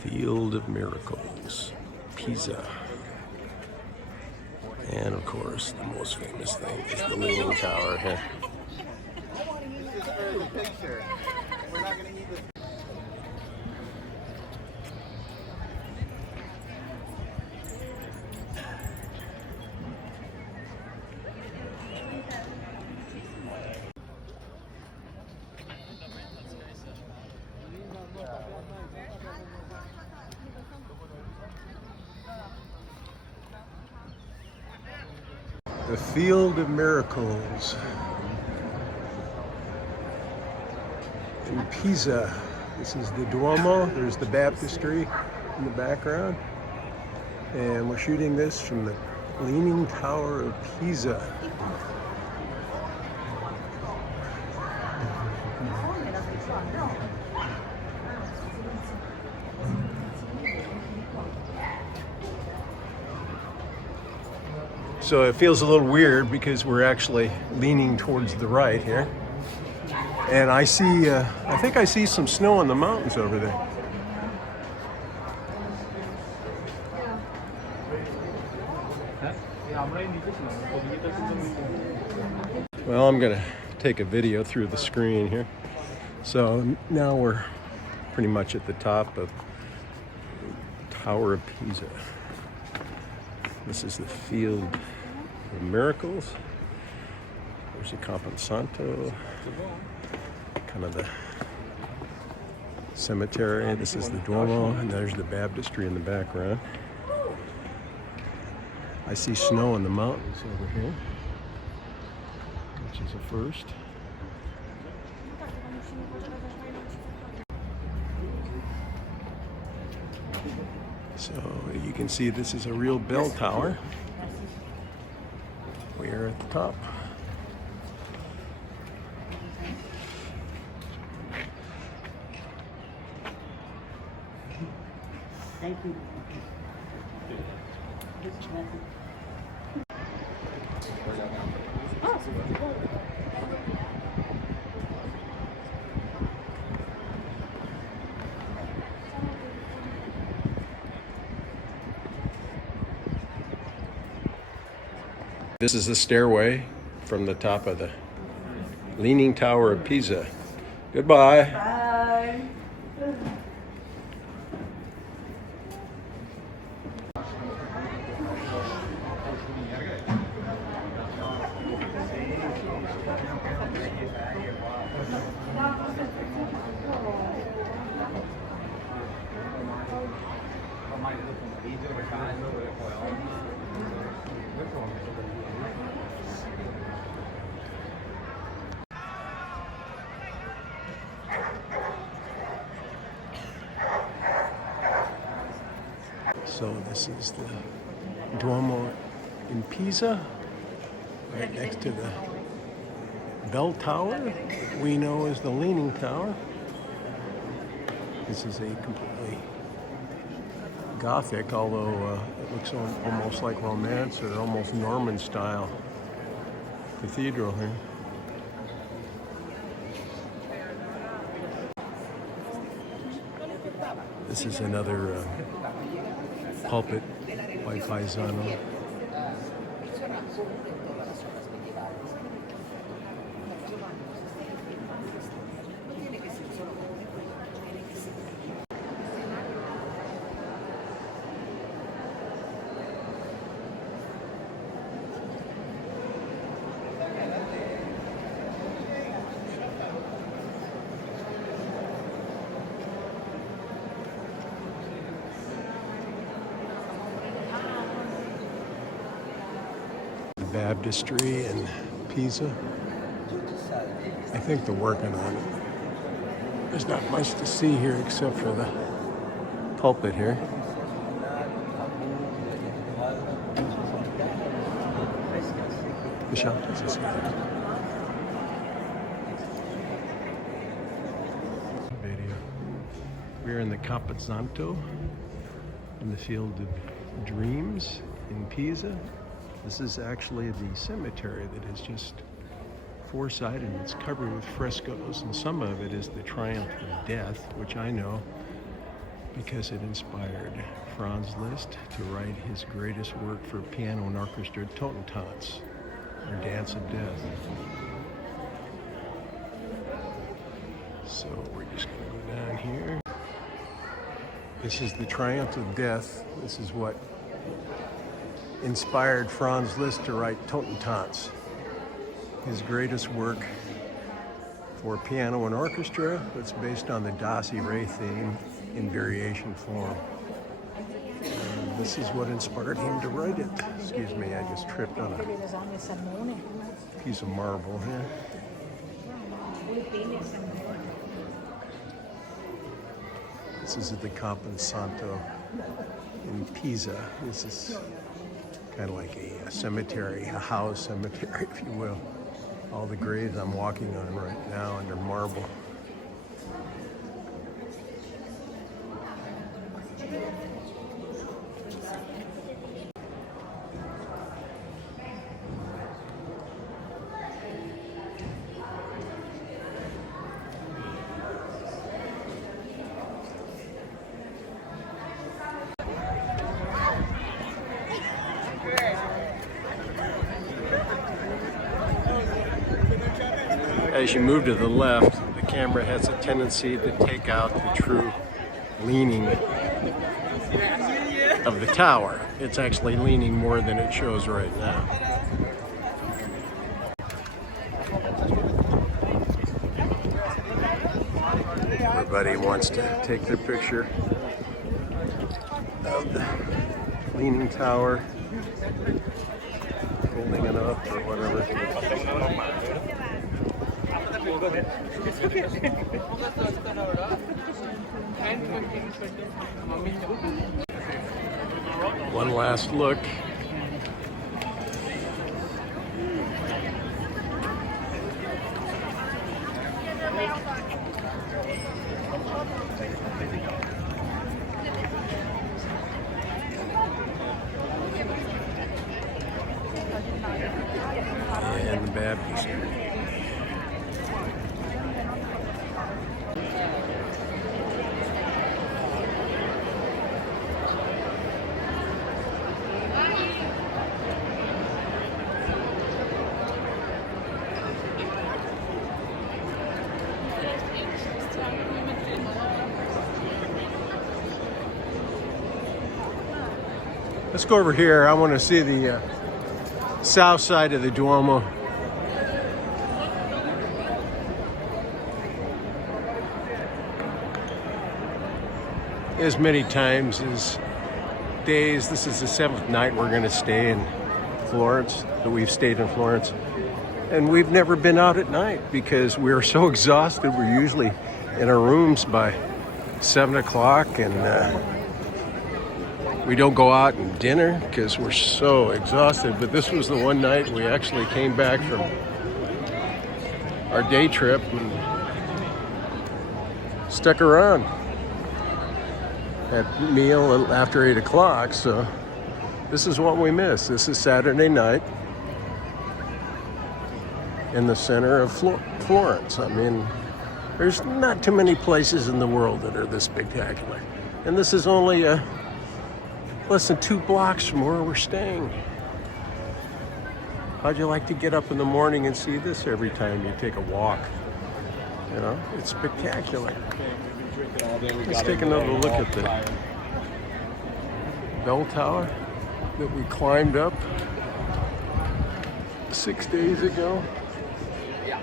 Field of Miracles, Pisa. And of course, the most famous thing is the Leaning Tower here. The Field of Miracles in Pisa. This is the Duomo. There's the Baptistry in the background. And we're shooting this from the Leaning Tower of Pisa. So it feels a little weird because we're actually leaning towards the right here. And I see, I think I see some snow in the mountains over there. Well, I'm gonna take a video through the screen here. So now we're pretty much at the top of the Tower of Pisa. This is the Field of Miracles. There's the Camposanto, kind of the cemetery. This is the Duomo, and there's the Baptistry in the background. I see snow in the mountains over here, which is a first. So you can see this is a real bell tower. We are at the top. Thank you. This is the stairway from the top of the Leaning Tower of Pisa. Goodbye. Bye. So this is the Duomo in Pisa, right next to the bell tower we know as the Leaning Tower. This is a completely Gothic, although it looks almost like Romance or almost Norman style cathedral here. This is another pulpit by Paisano. Baptistry in Pisa. I think they're working on it. There's not much to see here except for the pulpit here. Michelle, video. We're in the Camposanto in the Field of Dreams in Pisa. This is actually the cemetery that is just four-sided and it's covered with frescoes, and some of it is the Triumph of Death, which I know because it inspired Franz Liszt to write his greatest work for piano and orchestra, Totentanz, or Dance of Death. So we're just going to go down here. This is the Triumph of Death. This is what inspired Franz Liszt to write Totentanz, his greatest work for piano and orchestra. It's based on the grassy theme in variation form. And this is what inspired him to write it. Excuse me, I just tripped on a piece of marble here. This is at the Camposanto in Pisa. This is kind of like a cemetery, a house cemetery, if you will. All the graves I'm walking on right now under marble. As you move to the left, the camera has a tendency to take out the true leaning of the tower. It's actually leaning more than it shows right now. Everybody wants to take their picture of the leaning tower, holding it up or whatever. One last look. And the Baptistry. Let's go over here. I want to see the south side of the Duomo. As many times as days, this is the 7th night we're going to stay in Florence, that we've stayed in Florence. And we've never been out at night because we're so exhausted. We're usually in our rooms by 7 o'clock, and we don't go out and dinner because we're so exhausted. But this was the one night we actually came back from our day trip and stuck around at meal after 8 o'clock. So this is what we miss. This is Saturday night in the center of Florence. I mean, there's not too many places in the world that are this spectacular. And this is only less than 2 blocks from where we're staying. How'd you like to get up in the morning and see this every time you take a walk? You know, it's spectacular. Let's take another look at the bell tower that we climbed up 6 days ago.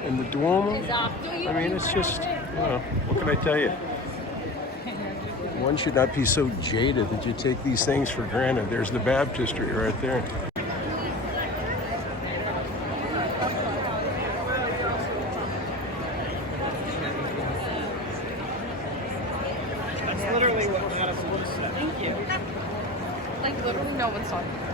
And the Duomo. I mean, it's just, what can I tell you? One should not be so jaded that you take these things for granted. There's the Baptistry right there. That's literally what Madison would have said. Thank you. Like literally no one saw you.